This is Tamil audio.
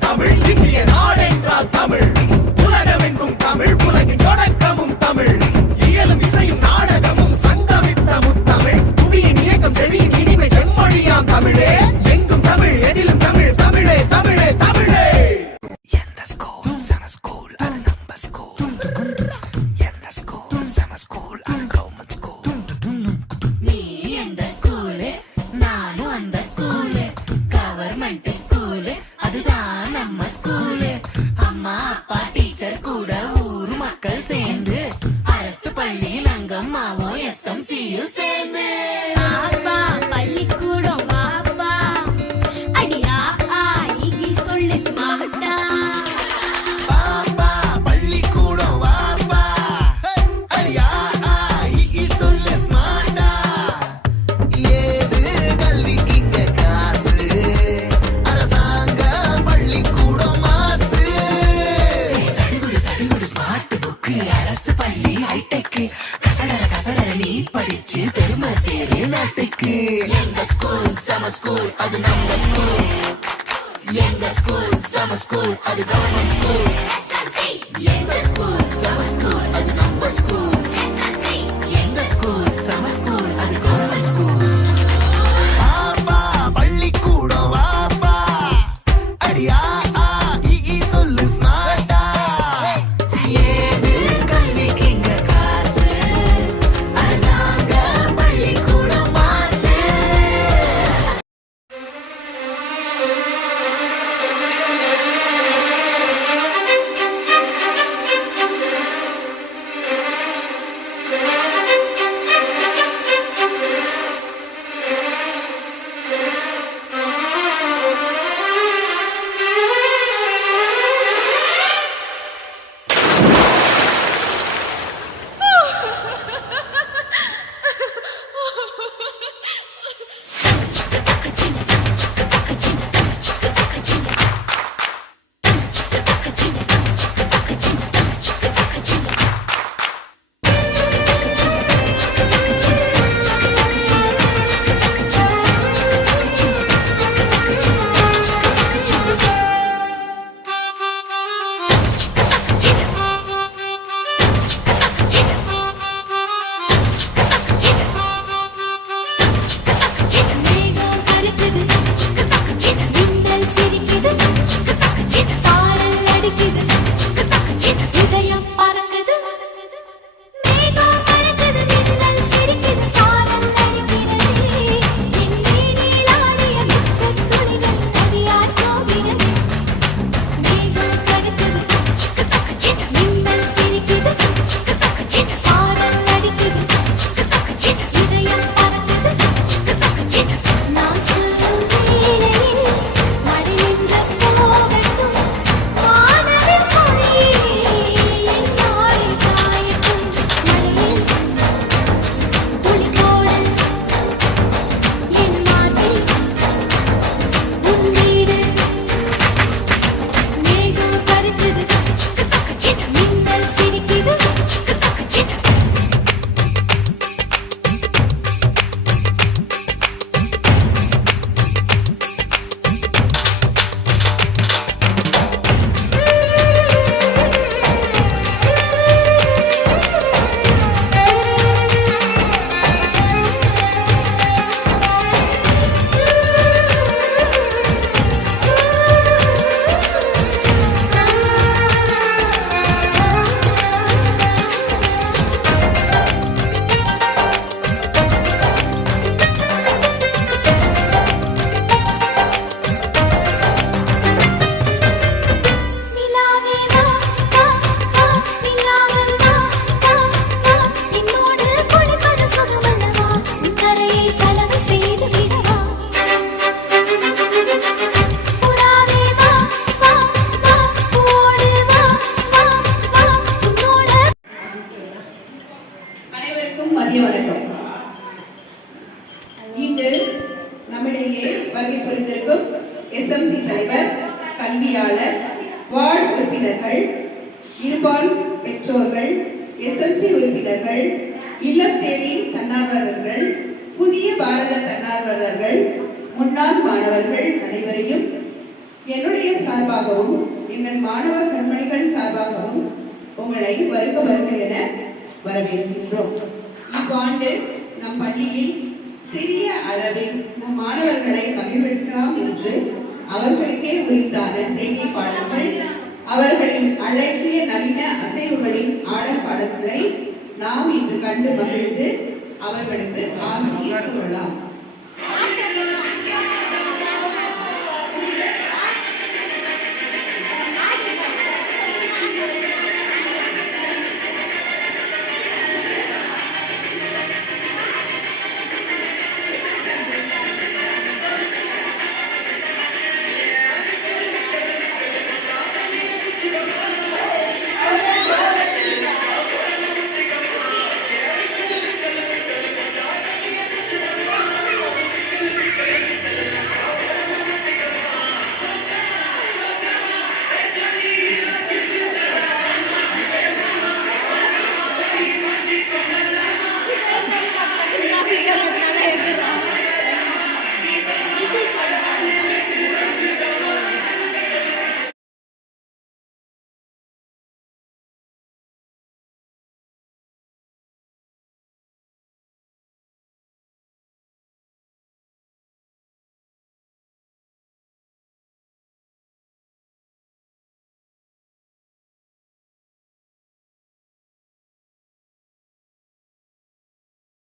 தமிழ் இந்திய நாடே அம்மா அப்பா டீச்சர் கூட ஊர் மக்கள் சேர்ந்து அரசு பள்ளியில் அங்கம்மாவும் SMCயும் சேர்ந்து பள்ளிக்கூடம் வாப்பா அடியா ஆகி சொல்லு ஸ்மார்ட்டா படிச்சு பெருமை சேரு நாட்டுக்கு. எங்க ஸ்கூல் சம ஸ்கூல் அது நம்ம ஸ்கூல். எங்க ஸ்கூல் சம ஸ்கூல் அது கவர்மெண்ட் ஸ்கூல். எங்க ஸ்கூல் சம ஸ்கூல் அது நம்ம ஸ்கூல். எங்க ஸ்கூல் சம ஸ்கூல் அது கவர்மெண்ட் ஸ்கூல். வாப்பா பள்ளிக்கூடம் வாப்பா அடியா சொல்லு ஸ்மார்ட்டா. ஏது கல்விக்கு இங்க காசு அரசாங்க பள்ளிக்கூடம் மாசு. மதிய வணக்கம். இன்று நம்மிடையே வருகை புரிந்திருக்கும் SMC தலைவர், கல்வியாளர், வார்டு உறுப்பினர்கள், இருபால் பெற்றோர்கள், SMC உறுப்பினர்கள், இல்லம் தேடி தன்னார்வலர்கள், புதிய பாரத தன்னார்வலர்கள், முன்னாள் மாணவர்கள் அனைவரையும் என்னுடைய சார்பாகவும் எங்கள் மாணவ கண்மணிகள் சார்பாகவும் உங்களை வருக வருக என வரவேற்கின்றோம். இவ்வாண்டு நம் பள்ளியில் சிறிய அளவில் நம் மாணவர்களை மகிழ்விக்கலாம் என்று அவர்களுக்கே உரித்தான செய்தி பாடல்கள், அவர்களின் அழகிய நவீன அசைவுகளின் ஆடல் பாடல்களை நாம் இன்று கண்டு மகிழ்ந்து அவர்களுக்கு ஆசிரியர் கொள்ளலாம்.